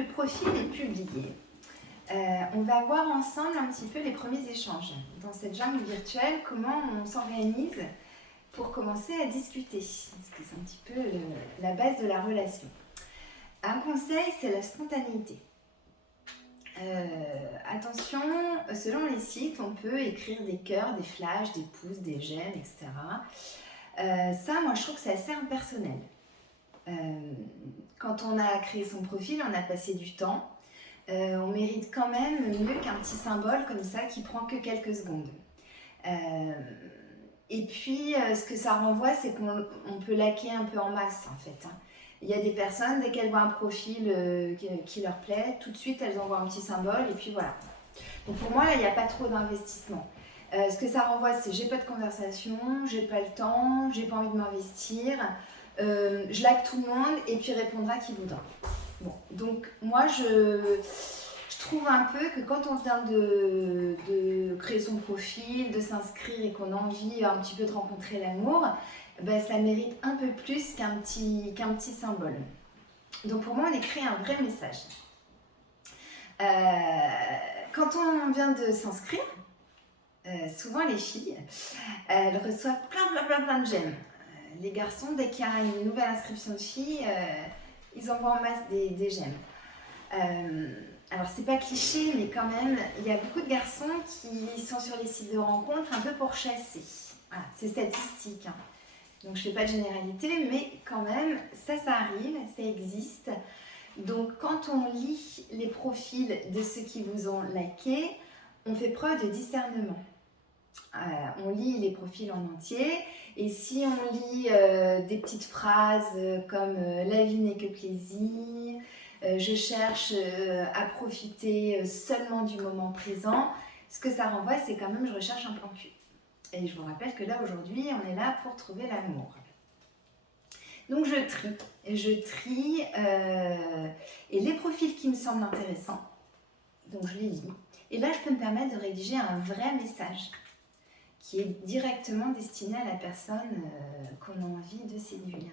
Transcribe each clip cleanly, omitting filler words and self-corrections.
le profil est publié, on va voir ensemble un petit peu les premiers échanges. Dans cette jungle virtuelle, comment on s'organise pour commencer à discuter. Parce que c'est un petit peu la base de la relation. Un conseil, c'est la spontanéité. Attention, selon les sites, on peut écrire des cœurs, des flashs, des pouces, des j'aime, etc. Ça, moi, je trouve que c'est assez impersonnel. Quand on a créé son profil, on a passé du temps. On mérite quand même mieux qu'un petit symbole comme ça qui prend que quelques secondes. Et puis, ce que ça renvoie, c'est qu'on peut liker un peu en masse, en fait. Il y a des personnes, dès qu'elles voient un profil qui leur plaît, tout de suite, elles envoient un petit symbole, et puis voilà. Donc pour moi, là, il n'y a pas trop d'investissement. Ce que ça renvoie, c'est j'ai pas de conversation, j'ai pas le temps, j'ai pas envie de m'investir, je like tout le monde, et puis répondra qui voudra. Bon, donc moi, je trouve un peu que quand on vient de créer son profil, de s'inscrire et qu'on a envie un petit peu de rencontrer l'amour, ben, ça mérite un peu plus qu'un petit symbole. Donc pour moi, on écrit un vrai message. Quand on vient de s'inscrire, souvent les filles, elles reçoivent plein de j'aime. Les garçons, dès qu'il y a une nouvelle inscription de filles, ils envoient en masse des j'aime. Alors c'est pas cliché, mais quand même, il y a beaucoup de garçons qui sont sur les sites de rencontres un peu pour chasser. Voilà, c'est statistique. Donc je fais pas de généralité, mais quand même, ça arrive, ça existe. Donc quand on lit les profils de ceux qui vous ont liké, on fait preuve de discernement. On lit les profils en entier, et si on lit des petites phrases comme la vie n'est que plaisir, je cherche à profiter seulement du moment présent, ce que ça renvoie, c'est quand même je recherche un plan cul. Et je vous rappelle que là aujourd'hui, on est là pour trouver l'amour. Donc je trie, et les profils qui me semblent intéressants, donc je les lis. Et là, je peux me permettre de rédiger un vrai message qui est directement destiné à la personne qu'on a envie de séduire.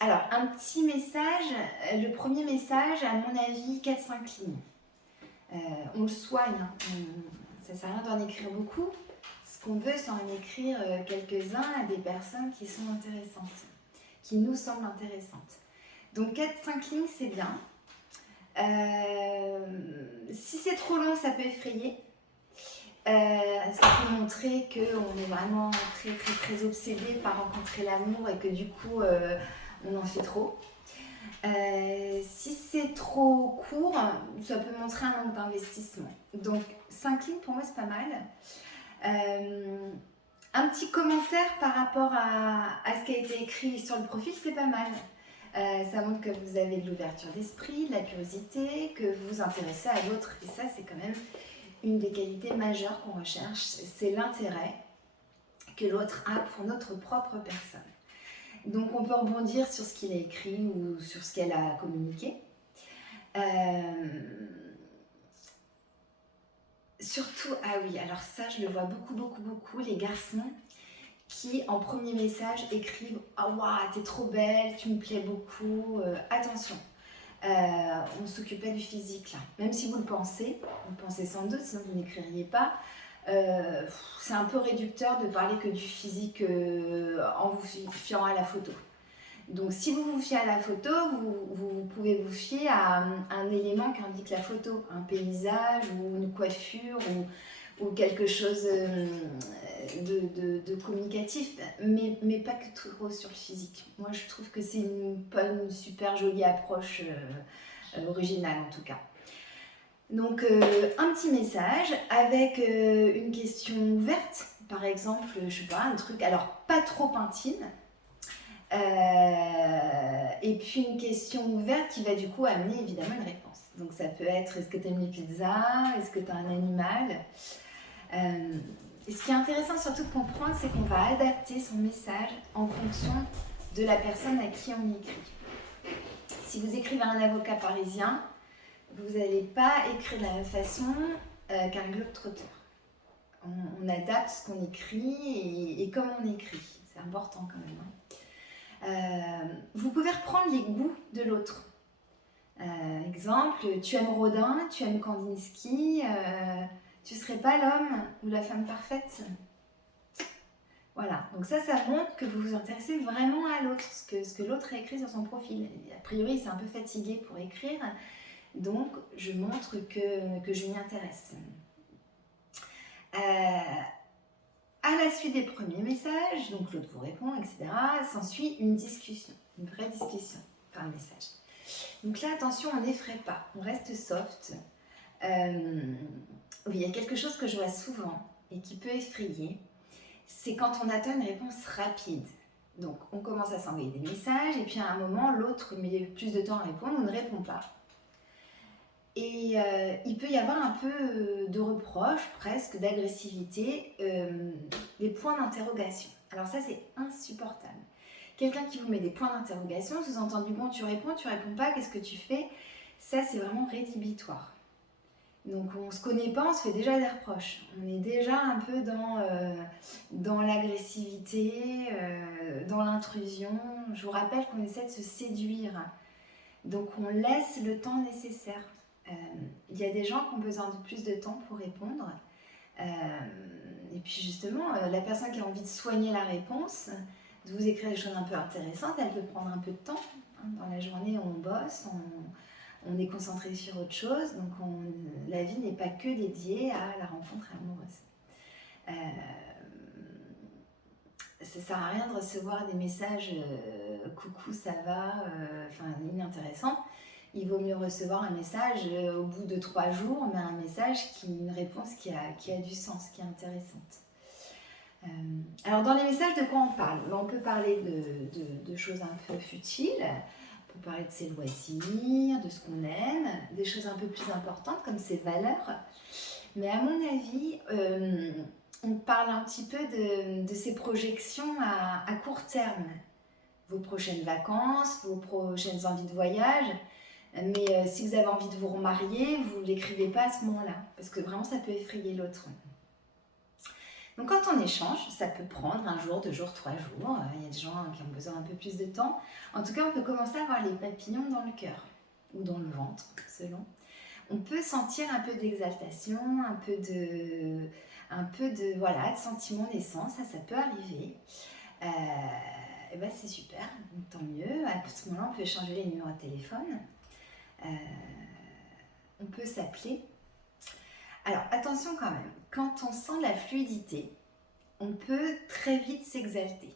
Alors, un petit message, le premier message, à mon avis, 4-5 lignes. On le soigne, ça ne sert à rien d'en écrire beaucoup. Ce qu'on veut, c'est en écrire quelques-uns à des personnes qui sont intéressantes, qui nous semblent intéressantes. Donc 4-5 lignes, c'est bien. Si c'est trop long, ça peut effrayer. Ça peut montrer qu'on est vraiment très obsédé par rencontrer l'amour et que du coup on en fait trop. Si c'est trop court, ça peut montrer un manque d'investissement. Donc 5 lignes pour moi c'est pas mal. Un petit commentaire par rapport à ce qui a été écrit sur le profil, c'est pas mal. Ça montre que vous avez de l'ouverture d'esprit, de la curiosité, que vous vous intéressez à l'autre. Et ça, c'est quand même une des qualités majeures qu'on recherche, c'est l'intérêt que l'autre a pour notre propre personne. Donc on peut rebondir sur ce qu'il a écrit ou sur ce qu'elle a communiqué. Surtout, ah oui, alors ça je le vois beaucoup, les garçons qui en premier message écrivent « Ah waouh, t'es trop belle, tu me plais beaucoup, attention ». On ne s'occupe pas du physique là. Même si vous le pensez sans doute, sinon vous n'écririez pas. C'est un peu réducteur de parler que du physique en vous fiant à la photo. Donc si vous vous fiez à la photo, vous pouvez vous fier à un élément qu'indique la photo, un paysage ou une coiffure ou quelque chose de communicatif, mais pas que trop sur le physique. Moi je trouve que c'est pas une super jolie approche originale en tout cas. Donc un petit message avec une question ouverte, par exemple, je sais pas, un truc, alors pas trop intime, et puis une question ouverte qui va du coup amener évidemment une réponse. Donc ça peut être est-ce que tu aimes les pizzas, est-ce que tu as un animal, et ce qui est intéressant surtout de comprendre, c'est qu'on va adapter son message en fonction de la personne à qui on écrit. Si vous écrivez à un avocat parisien, vous n'allez pas écrire de la même façon qu'un globe-trotteur. On adapte ce qu'on écrit et comme on écrit. C'est important quand même. Vous pouvez reprendre les goûts de l'autre. Exemple, tu aimes Rodin, tu aimes Kandinsky, tu serais pas l'homme ou la femme parfaite. Voilà, donc ça montre que vous vous intéressez vraiment à l'autre, ce que l'autre a écrit sur son profil. A priori, il s'est un peu fatigué pour écrire, donc je montre que je m'y intéresse. À la suite des premiers messages, donc l'autre vous répond, etc., s'ensuit une discussion, une vraie discussion par message. Donc là, attention, on n'effraie pas, on reste soft. Oui, il y a quelque chose que je vois souvent et qui peut effrayer, c'est quand on attend une réponse rapide. Donc, on commence à s'envoyer des messages et puis à un moment, l'autre met plus de temps à répondre ou ne répond pas. Et il peut y avoir un peu de reproche, presque d'agressivité, des points d'interrogation. Alors ça, c'est insupportable. Quelqu'un qui vous met des points d'interrogation, sous-entendu, bon, tu réponds pas, qu'est-ce que tu fais? Ça, c'est vraiment rédhibitoire. Donc on ne se connaît pas, on se fait déjà des reproches. On est déjà un peu dans l'agressivité, dans l'intrusion. Je vous rappelle qu'on essaie de se séduire. Donc on laisse le temps nécessaire. Il y a des gens qui ont besoin de plus de temps pour répondre. Et puis justement, la personne qui a envie de soigner la réponse, de vous écrire des choses un peu intéressantes, elle peut prendre un peu de temps. Dans la journée, on bosse, on est concentré sur autre chose, donc la vie n'est pas que dédiée à la rencontre amoureuse. Ça sert à rien de recevoir des messages coucou, ça va, inintéressants. Il vaut mieux recevoir un message au bout de 3 jours, mais un message une réponse qui a du sens, qui est intéressante. Alors dans les messages, de quoi on parle? On peut parler de choses un peu futiles. On peut parler de ses loisirs, de ce qu'on aime, des choses un peu plus importantes comme ses valeurs. Mais à mon avis, on parle un petit peu de ses projections à court terme. Vos prochaines vacances, vos prochaines envies de voyage. Mais si vous avez envie de vous remarier, vous ne l'écrivez pas à ce moment-là. Parce que vraiment, ça peut effrayer l'autre. Donc quand on échange, ça peut prendre 1 jour, 2 jours, 3 jours. Il y a des gens qui ont besoin un peu plus de temps. En tout cas, on peut commencer à avoir les papillons dans le cœur ou dans le ventre, selon. On peut sentir un peu d'exaltation, un peu de sentiment naissant, ça peut arriver. Et ben c'est super, donc tant mieux. À ce moment-là, on peut échanger les numéros de téléphone. On peut s'appeler. Alors attention quand même, quand on sent la fluidité, on peut très vite s'exalter.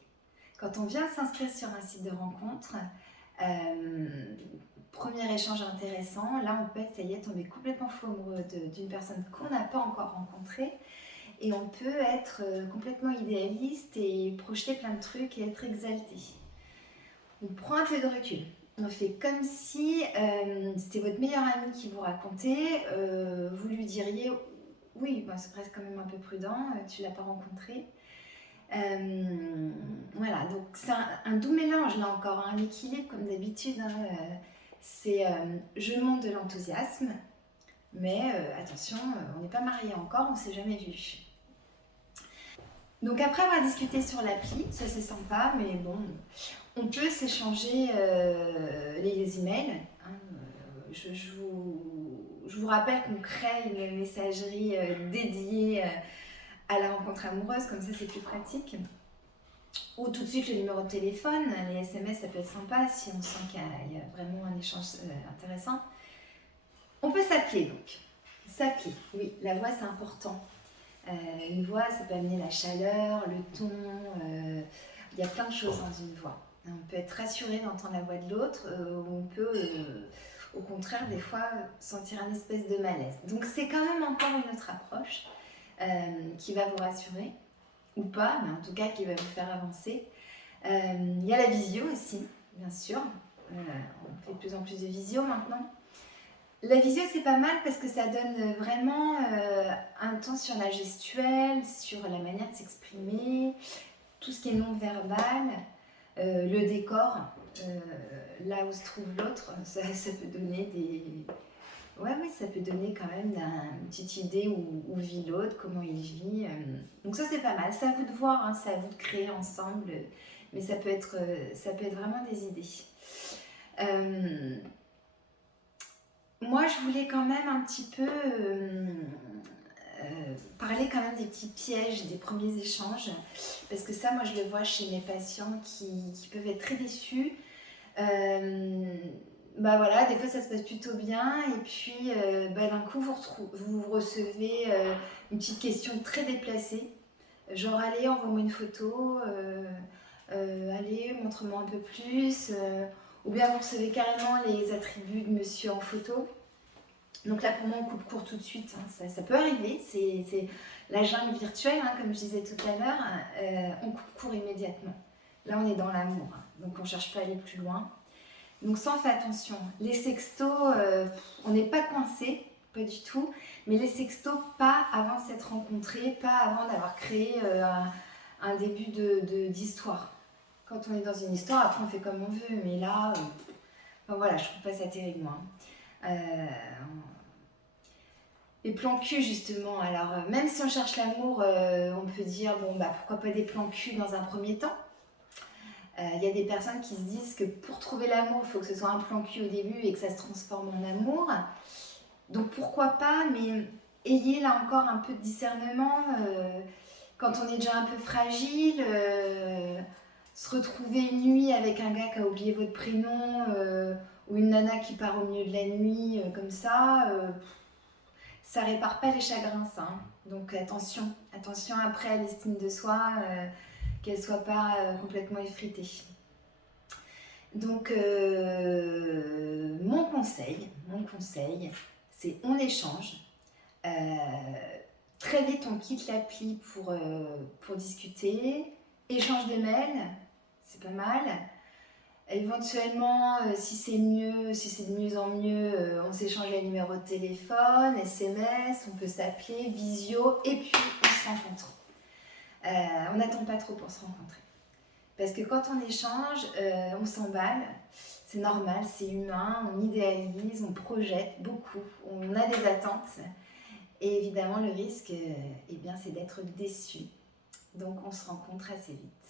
Quand on vient s'inscrire sur un site de rencontre, premier échange intéressant, là on peut être, ça y est, tomber complètement fou amoureux d'une personne qu'on n'a pas encore rencontrée, et on peut être complètement idéaliste et projeter plein de trucs et être exalté. On prend un peu de recul. On fait comme si c'était votre meilleur ami qui vous racontait, vous lui diriez oui, c'est presque quand même un peu prudent, tu ne l'as pas rencontré. Voilà, donc c'est un doux mélange là encore, un équilibre comme d'habitude. C'est je montre de l'enthousiasme, mais attention, on n'est pas mariés encore, on ne s'est jamais vu. Donc après avoir discuté sur l'appli, ça c'est sympa, mais bon, on peut s'échanger les emails. Je vous rappelle qu'on crée une messagerie dédiée à la rencontre amoureuse, comme ça c'est plus pratique. Ou tout de suite le numéro de téléphone, les SMS ça peut être sympa si on sent qu'il y a vraiment un échange intéressant. On peut s'appeler donc. S'appeler, oui, la voix c'est important. Une voix ça peut amener la chaleur, le ton, il y a plein de choses dans une voix. On peut être rassuré d'entendre la voix de l'autre, ou on peut au contraire des fois sentir un espèce de malaise. Donc c'est quand même encore une autre approche qui va vous rassurer, ou pas, mais en tout cas qui va vous faire avancer. Il y a la visio aussi, bien sûr. On fait de plus en plus de visio maintenant. La visio c'est pas mal parce que ça donne vraiment un temps sur la gestuelle, sur la manière de s'exprimer, tout ce qui est non verbal, le décor, là où se trouve l'autre, ça peut donner des... Oui, ça peut donner quand même une petite idée où vit l'autre, comment il vit. Donc ça c'est pas mal, c'est à vous de voir, hein, c'est à vous de créer ensemble, mais ça peut être vraiment des idées. moi, je voulais quand même un petit peu parler quand même des petits pièges des premiers échanges, parce que ça, moi, je le vois chez mes patients qui peuvent être très déçus. Bah voilà, des fois ça se passe plutôt bien et puis d'un coup vous recevez une petite question très déplacée, genre allez envoie-moi une photo, allez montre-moi un peu plus, ou bien vous recevez carrément les attributs de monsieur en photo. Donc là pour moi on coupe court tout de suite, hein. Ça peut arriver, c'est la jungle virtuelle, hein, comme je disais tout à l'heure, on coupe court immédiatement. Là on est dans l'amour, hein, donc on ne cherche pas à aller plus loin. Donc ça, on fait attention. Les sextos, on n'est pas coincé, pas du tout, mais les sextos, pas avant s'être rencontrés, pas avant d'avoir créé un début d'histoire. Quand on est dans une histoire, après on fait comme on veut, mais là, enfin voilà, je trouve pas ça terrible, moi. Les plans cul, justement, alors même si on cherche l'amour, on peut dire, bon, bah pourquoi pas des plans cul dans un premier temps. Il y a des personnes qui se disent que pour trouver l'amour, il faut que ce soit un plan cul au début et que ça se transforme en amour. Donc pourquoi pas, mais ayez là encore un peu de discernement. Quand on est déjà un peu fragile, se retrouver une nuit avec un gars qui a oublié votre prénom ou une nana qui part au milieu de la nuit comme ça répare pas les chagrins, ça. Hein. Donc attention après à l'estime de soi. Qu'elle ne soit pas complètement effritée. Donc, mon conseil, c'est on échange. Très vite, on quitte l'appli pour discuter. Échange de mails, c'est pas mal. Éventuellement, si c'est de mieux en mieux, on s'échange les numéros de téléphone, SMS, on peut s'appeler, visio, et puis on se rencontre. On n'attend pas trop pour se rencontrer. Parce que quand on échange, on s'emballe, c'est normal, c'est humain, on idéalise, on projette beaucoup, on a des attentes. Et évidemment, le risque, c'est d'être déçu. Donc on se rencontre assez vite.